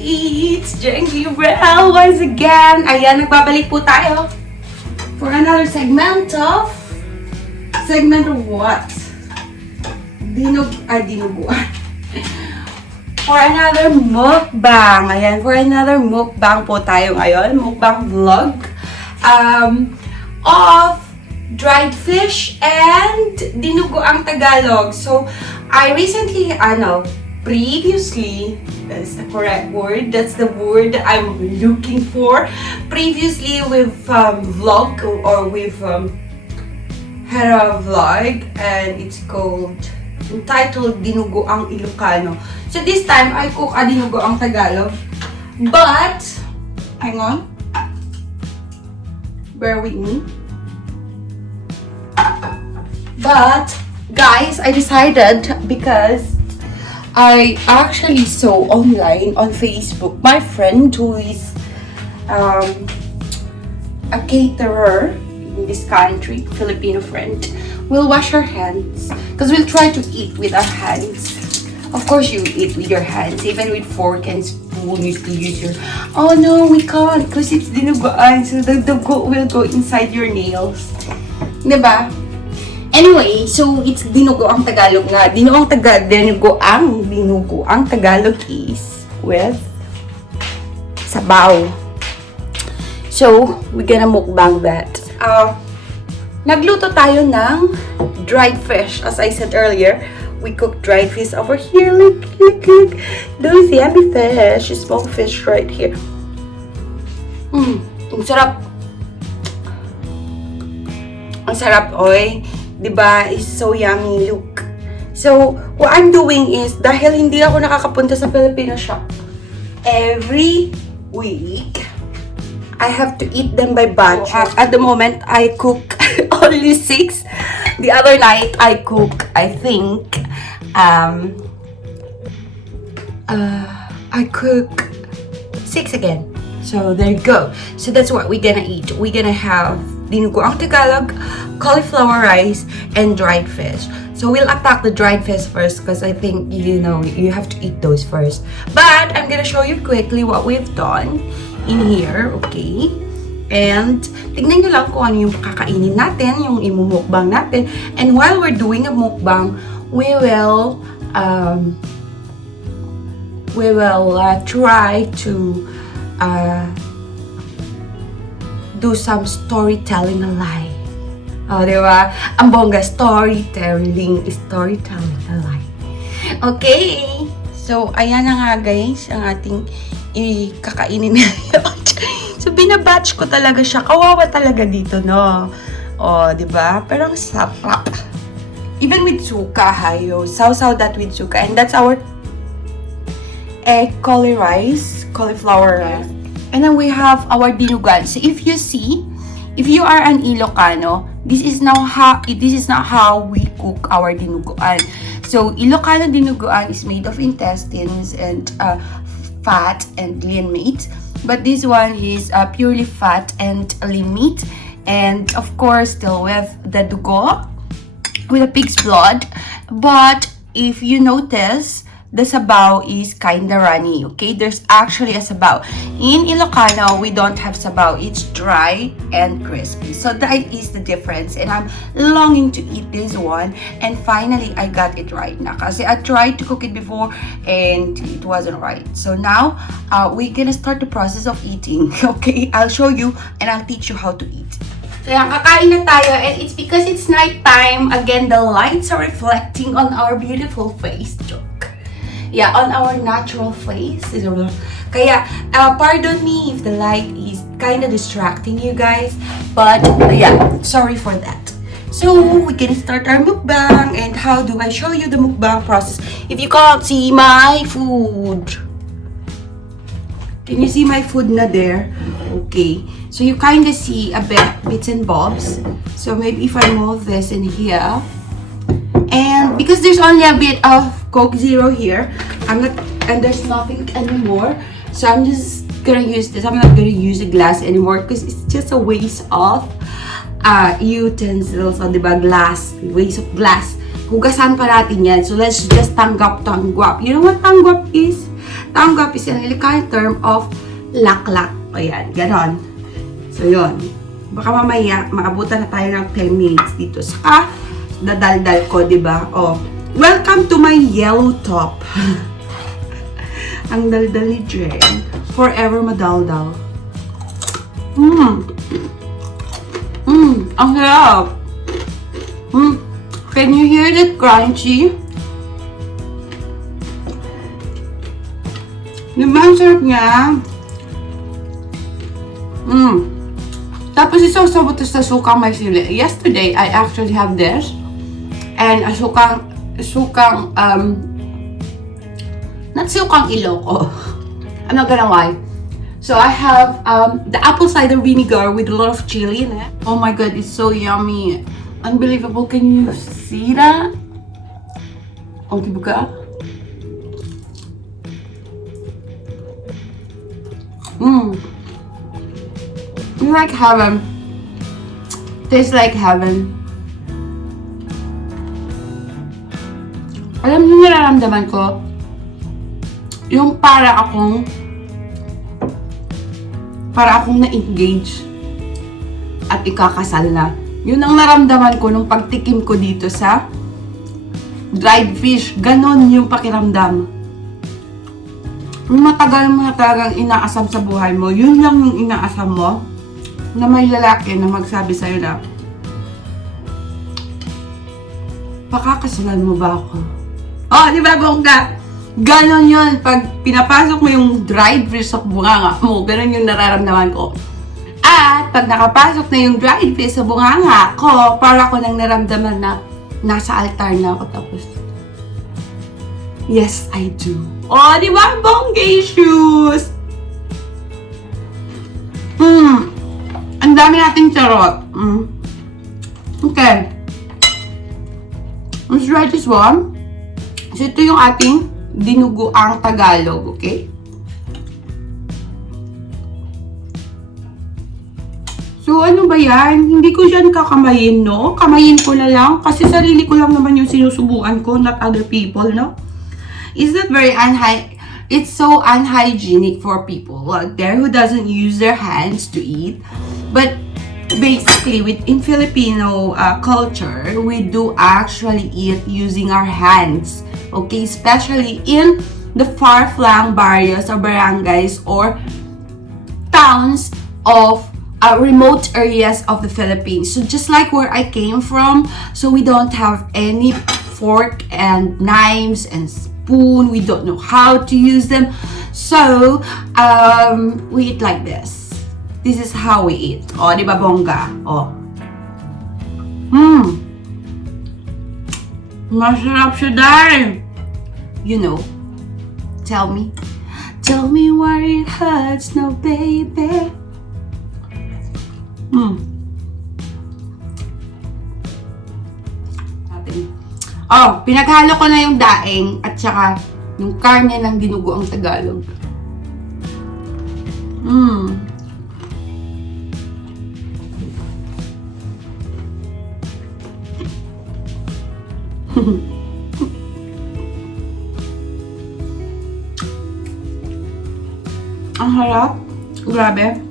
It's Jheng Gabriel once again. Ayan, nagbabalik po tayo for another segment of what? Dinuguan. For another mukbang. Ayan, for another mukbang po tayo ngayon. Mukbang vlog. Of dried fish and dinuguang Tagalog. So, I recently, previously, that's the correct word, that's the word I'm looking for. Previously, we've vlogged or we've had a vlog and it's entitled Dinuguang Ilocano. So this time, I cook a dinuguang Tagalog. But, hang on. Bear with me. But, guys, I decided because I actually saw online on Facebook my friend who is a caterer in this country, Filipino friend, will wash her hands because we'll try to eat with our hands. Of course, you eat with your hands, even with fork and spoon. You still use your. Oh no, we can't because it's dinuguan, so the dugo will go inside your nails, diba? Anyway, so it's dinuguang Tagalog nga. Dinuguang Tagalog is with sabaw. So, we're gonna mukbang that. Nagluto tayo ng dried fish. As I said earlier, we cooked dried fish over here. Look. Those yummy fish. Small fish right here. Ang sarap. Ang sarap, oy. Diba? It's so yummy. Look. So, what I'm doing is, dahil hindi ako nakakapunta sa Filipino shop, every week, I have to eat them by batch. At the moment, I cook only 6. The other night, I cook, I think, I cook 6 again. So, there you go. So, that's what we're gonna eat. We're gonna have dinuguang Tagalog, cauliflower rice, and dried fish. So we'll attack the dried fish first because I think, you have to eat those first. But I'm gonna show you quickly what we've done in here, okay? And tignan nyo lang kung ano yung kakainin natin, yung imumukbang natin. And while we're doing a mukbang, we will try to do some storytelling alike. Oh, diba? Ang bongga, storytelling alike. Okay. So, ayan na nga guys, ang ating kakainin ngayon. So, binabatch ko talaga siya. Kawawa talaga dito, no? Oh, diba? Pero ang sarap. Even with suka, hayo. Sausaw that with suka. And that's our cauliflower rice. And then we have our dinuguan. So if you are an Ilocano, this is not how we cook our dinuguan. So Ilocano dinuguan is made of intestines and fat and lean meat. But this one is purely fat and lean meat. And of course, still with the dugo, with a pig's blood. But if you notice, the sabaw is kinda runny, okay? There's actually a sabaw. In Ilocano, we don't have sabaw. It's dry and crispy. So that is the difference. And I'm longing to eat this one. And finally, I got it right na. Kasi I tried to cook it before and it wasn't right. So now, we're gonna start the process of eating, okay? I'll show you and I'll teach you how to eat. So yan, kakain na tayo and it's because it's night time. Again, the lights are reflecting on our beautiful face. Joke. Yeah, on our natural face. Kaya, pardon me if the light is kind of distracting you guys. But, yeah, sorry for that. So, we can start our mukbang. And how do I show you the mukbang process? If you can't see my food. Can you see my food na there? Okay. So, you kind of see a bit, bits and bobs. So, maybe if I move this in here. And because there's only a bit of Coke Zero here, and there's nothing anymore, so I'm just gonna use this. I'm not gonna use a glass anymore because it's just a waste of utensils, o diba, glass, waste of glass. Hugasan pa natin yan, so let's just tanggap. You know what tanggap is? Tanggap is an Ilocano term of laklak. Ayan, ganon. So, yun. Baka mamaya, maabutan na tayo ng 10 minutes dito. Saka, dadaldal ko, diba? Oh, welcome to my yellow top. Ang daldal ni Jheng. Forever madaldal. Ang harap. Can you hear that crunchy? Diba ang sarap niya? Tapos isaw-saw ito sa sukang may sili. Yesterday, I actually have this. And a sukang, not sukang Iloco. I'm not gonna lie. So I have the apple cider vinegar with a lot of chili in it. Oh my god, it's so yummy. Unbelievable. Can you see that? Oh, diba ka? It's like heaven. Tastes like heaven. Alam niyo, nararamdaman ko yung para akong na-engage at ikakasal na. Yun ang naramdaman ko nung pagtikim ko dito sa dried fish. Ganon yung pakiramdam. Yung matagal mo na talagang inaasam sa buhay mo, yun lang yung inaasam mo, na may lalaki na magsabi sa'yo na, pakakasalan mo ba ako? Oh, di ba, bongga? Ganon yun. Pag pinapasok mo yung dried fish sa bunganga mo, ganon yung nararamdaman ko. At pag nakapasok na yung dried fish sa bunganga ko, para ko nang naramdaman na nasa altar na ako. Tapos, yes, I do. Oh, di ba? Bongga shoes! Ang dami nating charot. Okay. Let's try this one. So, ito yung ating dinuguang Tagalog, okay? So, ano ba yan? Hindi ko yan kakamayin, no? Kamayin ko na lang. Kasi sarili ko lang naman yung sinusubukan ko, not other people, no? Is that very it's so unhygienic for people out there who doesn't use their hands to eat. But basically, in Filipino culture, we do actually eat using our hands. Okay, especially in the far-flung barrios or barangays or towns of remote areas of the Philippines. So just like where I came from, so we don't have any fork and knives and spoon. We don't know how to use them. So we eat like this. This is how we eat. Oh, di ba bongga? Oh. Masarap siya dahil. You know. Tell me why it hurts, no baby. Oh, pinaghalo ko na yung daing at saka yung karne ng dinuguang Tagalog. Ang harap. Grabe.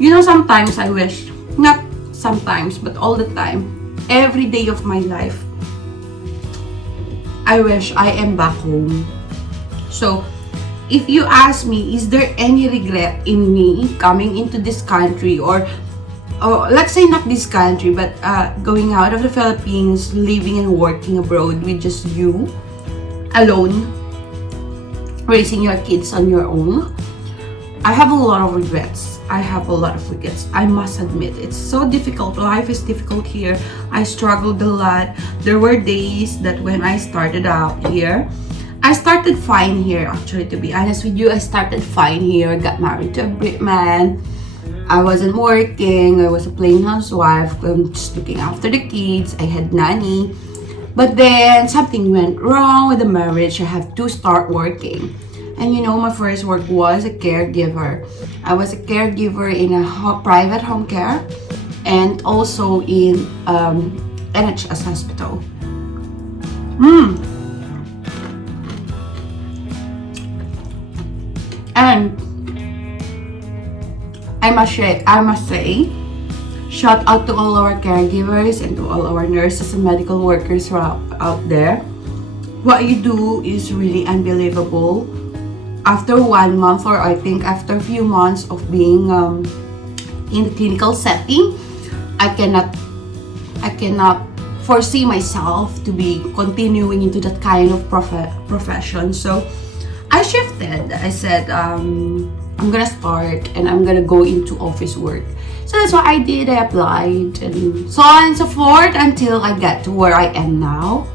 You know, sometimes I wish, not sometimes, but all the time, every day of my life, I wish I am back home. So, if you ask me, is there any regret in me coming into this country or let's say not this country, but going out of the Philippines, living and working abroad with just you, alone, raising your kids on your own? I have a lot of regrets. I must admit. It's so difficult. Life is difficult here. I struggled a lot. There were days that when I started out here, I started fine here, actually, to be honest with you. I started fine here, got married to a Brit man. I wasn't working. I was a plain housewife. I'm just looking after the kids. I had nanny. But then something went wrong with the marriage. I have to start working. And you know, my first work was a caregiver. I was a caregiver in a private home care and also in NHS hospital. And I must say, shout out to all our caregivers and to all our nurses and medical workers who are out there. What you do is really unbelievable. After 1 month, or I think after a few months of being in the clinical setting, I cannot foresee myself to be continuing into that kind of profession. So I shifted. I said, I'm gonna start and I'm gonna go into office work. So that's what I did. I applied and so on and so forth until I got to where I am now.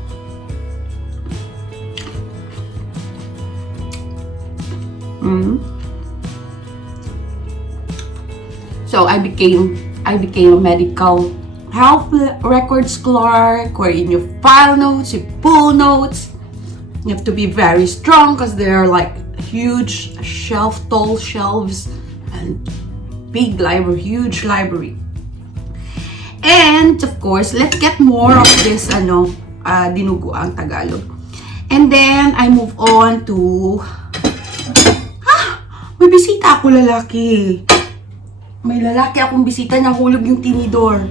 So I became a medical health records clerk, wherein you file notes, you pull notes. You have to be very strong because they are like huge tall shelves and big library, huge library. And of course, let's get more of this dinuguan Tagalog. And then I move on to may bisita ako, lalaki. May lalaki akong bisita, nahulog yung tinidor.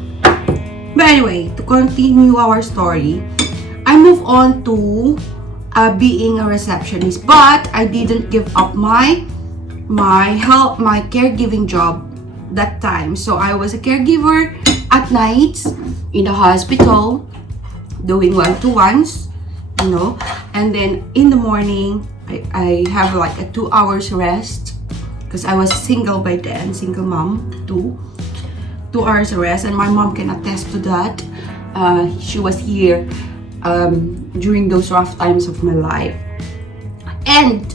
But anyway, to continue our story, I move on to being a receptionist. But I didn't give up my caregiving job that time. So I was a caregiver at nights in the hospital, doing one-to-ones, and then in the morning, I have like a 2 hours rest because I was single by then, single mom, 2 hours rest, and my mom can attest to that. She was here during those rough times of my life, and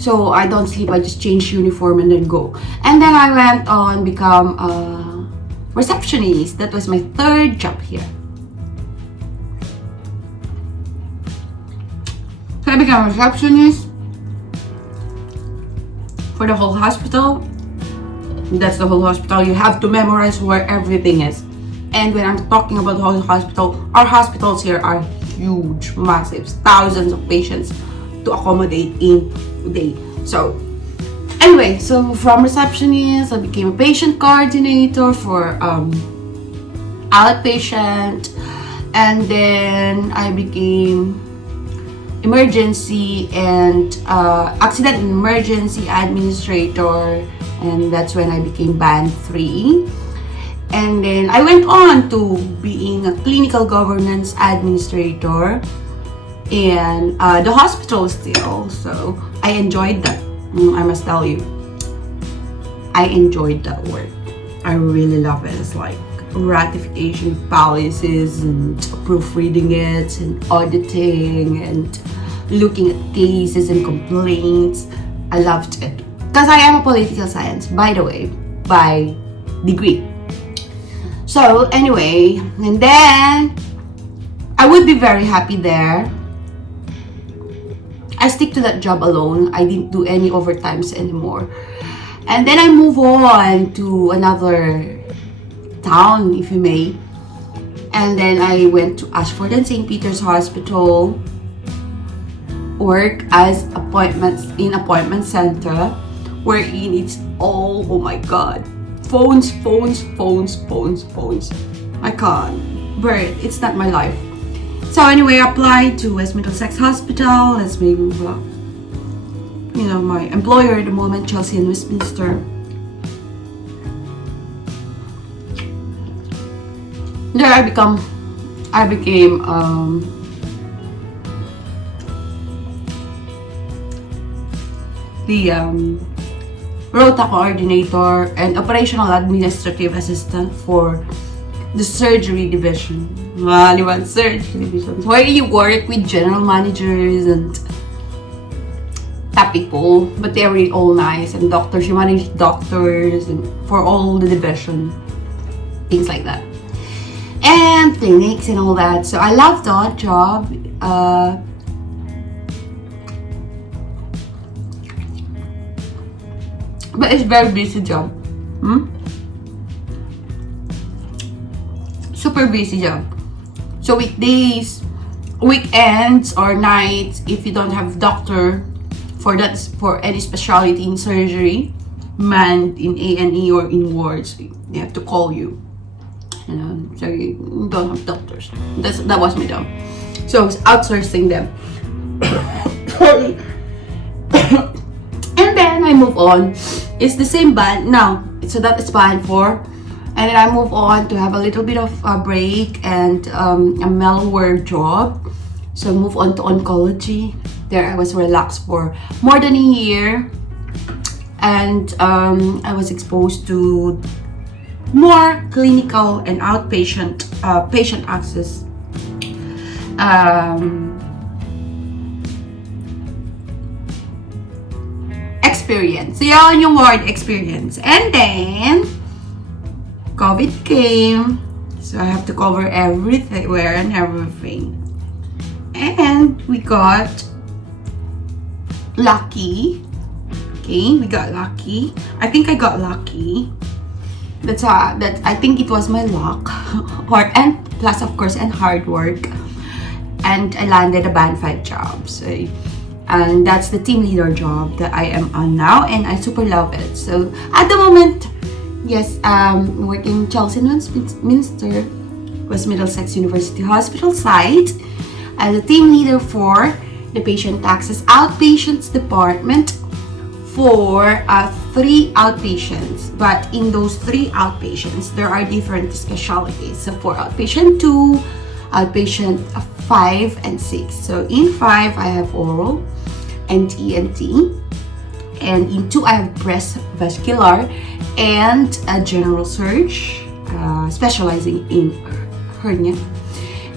so I don't sleep. I just change uniform and then go. And then I went on become a receptionist. That was my 3rd job here. So I became a receptionist for the whole hospital. That's the whole hospital. You have to memorize where everything is. And when I'm talking about the whole hospital, our hospitals here are huge, massive, thousands of patients to accommodate in a day. So anyway, so from receptionist, I became a patient coordinator for outpatient, and then I became emergency and accident and emergency administrator, and that's when I became band 3. And then I went on to being a clinical governance administrator in the hospital still. So I enjoyed that. I must tell you, I enjoyed that work. I really love it. It's like ratification of policies and proofreading it and auditing and looking at cases and complaints. I loved it because I am a political science, by the way, by degree. So anyway, and then I would be very happy there. I stick to that job alone. I didn't do any overtimes anymore. And then I move on to another town, if you may. And then I went to Ashford and St. Peter's Hospital, work as appointment center, wherein it's all, oh my god, phones. I can't bear it. It's not my life. So anyway, I applied to West Middlesex Hospital. That's maybe my employer at the moment, Chelsea and Westminster. There I became the rota coordinator and operational administrative assistant for the surgery division. Surgery divisions, where you work with general managers and top people, but they're really all nice, and doctors, you manage doctors and for all the division, things like that, and clinics and all that. So I love that job. But it's very busy job. Super busy job. So weekdays, weekends or nights, if you don't have doctor for any specialty in surgery, man, in A&E or in wards, they have to call you. So you don't have doctors. That was my job. So I was outsourcing them. Sorry. And then I move on. It's the same band now. So that is band 4. And then I move on to have a little bit of a break and a mellower job. So I move on to oncology. There I was relaxed for more than a year. And I was exposed to more clinical and outpatient patient access experience. Yan yung word, experience. And then COVID came, so I have to cover everywhere and everything. And we got lucky. Okay, we got lucky. I think I got lucky. That I think it was my luck, and plus of course and hard work. And I landed a band 5 job. So, and that's the team leader job that I am on now, and I super love it. So at the moment, yes, working Chelsea Westminster, West Middlesex University Hospital site as a team leader for the patient access outpatients department for 3 outpatients. But in those 3 outpatients, there are different specialties. So for outpatient 2, outpatient 5, and 6. So in 5, I have oral and ENT. And in 2, I have breast vascular and a general surge, specializing in hernia.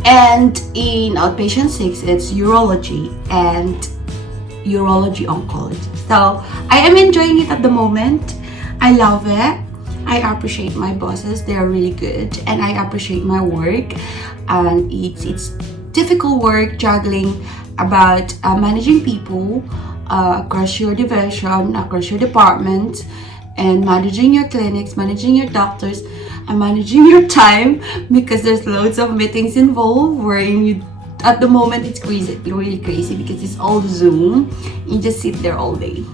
And in outpatient 6, it's urology and urology oncology. So I am enjoying it at the moment. I love it. I appreciate my bosses. They are really good, and I appreciate my work. And it's difficult work juggling about managing people across your division, across your department, and managing your clinics, managing your doctors, and managing your time, because there's loads of meetings involved wherein you, at the moment, it's crazy, really crazy, because it's all Zoom. You just sit there all day.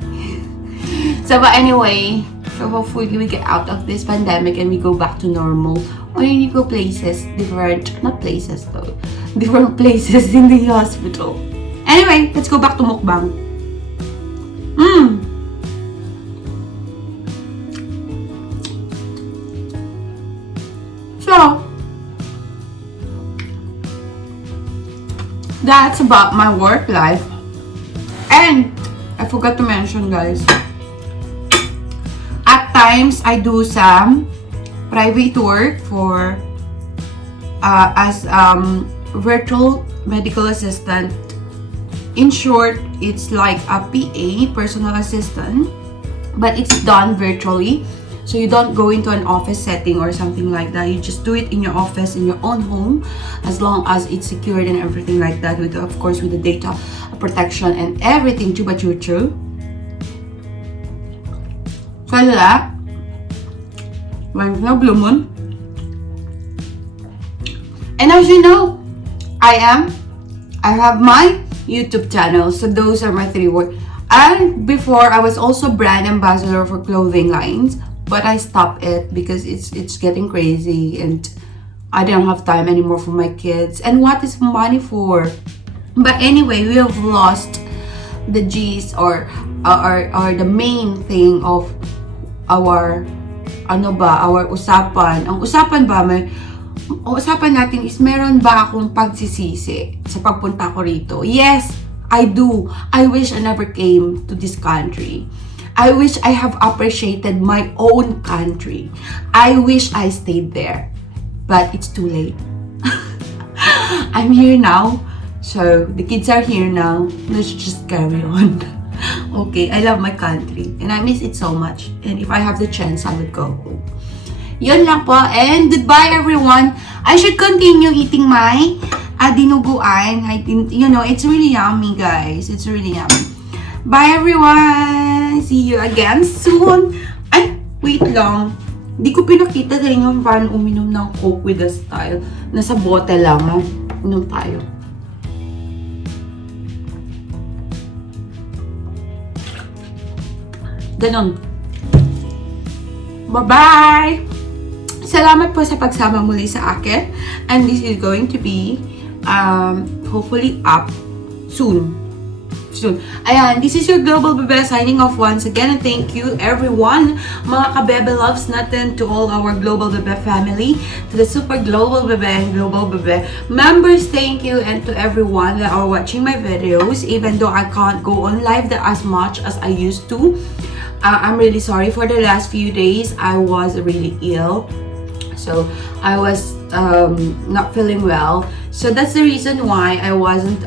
So, but anyway, so hopefully we get out of this pandemic and we go back to normal. Or you go places, not places though, different places in the hospital. Anyway, let's go back to mukbang. So, that's about my work life. And I forgot to mention, guys, at times I do some private work for as virtual medical assistant. In short, it's like a PA, personal assistant, but it's done virtually. So you don't go into an office setting or something like that. You just do it in your office, in your own home, as long as it's secured and everything like that, with, of course, with the data protection and everything. Chuba chuchu. So that, when no blue moon. And as you know, I have my YouTube channel. So those are my 3 work. And before, I was also brand ambassador for clothing lines, but I stopped it because it's getting crazy and I don't have time anymore for my kids. And what is money for? But anyway, we have lost the gist or the main thing of our our usapan. Ang usapan natin is, meron ba akong pagsisisi sa pagpunta ko rito? Yes, I do. I wish I never came to this country. I wish I have appreciated my own country. I wish I stayed there. But it's too late. I'm here now. So, the kids are here now. Let's just carry on. Okay, I love my country. And I miss it so much. And if I have the chance, I would go home. Yun lang po. And goodbye, everyone. I should continue eating my dinuguan. It's really yummy, guys. It's really yummy. Bye, everyone. See you again soon. Ay, wait lang. Di ko pinakita sa inyo paano uminom ng Coke with the style. Nasa bote lang, ha? Inom tayo. Ganon. Bye-bye! Salamat po sa pagsama muli sa akin. And this is going to be hopefully up soon. Ayan, this is your Global Bebe signing off once again, and thank you everyone, mga ka-Bebe loves natin, to all our Global Bebe family, to the Super Global Bebe and Global Bebe members, thank you, and to everyone that are watching my videos, even though I can't go on live as much as I used to. I'm really sorry for the last few days. I was really ill. So I was not feeling well. So that's the reason why I wasn't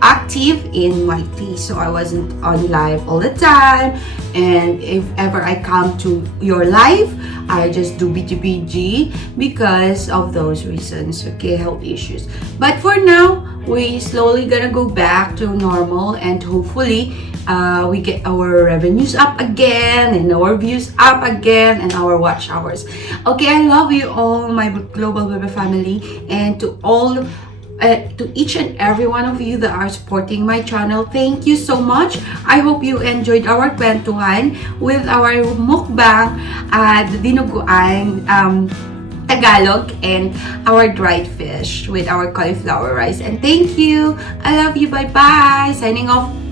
active in my piece. So I wasn't on live all the time. And if ever I come to your live, I just do BGBG because of those reasons, okay, health issues. But for now, we slowly gonna go back to normal, and hopefully we get our revenues up again, and our views up again, and our watch hours. Okay, I love you all, my Global Bebe family, and to all to each and every one of you that are supporting my channel, thank you so much. I hope you enjoyed our kwentuhan with our mukbang at Dinuguan Tagalog, and our dried fish with our cauliflower rice. And thank you. I love you. Bye bye. Signing off.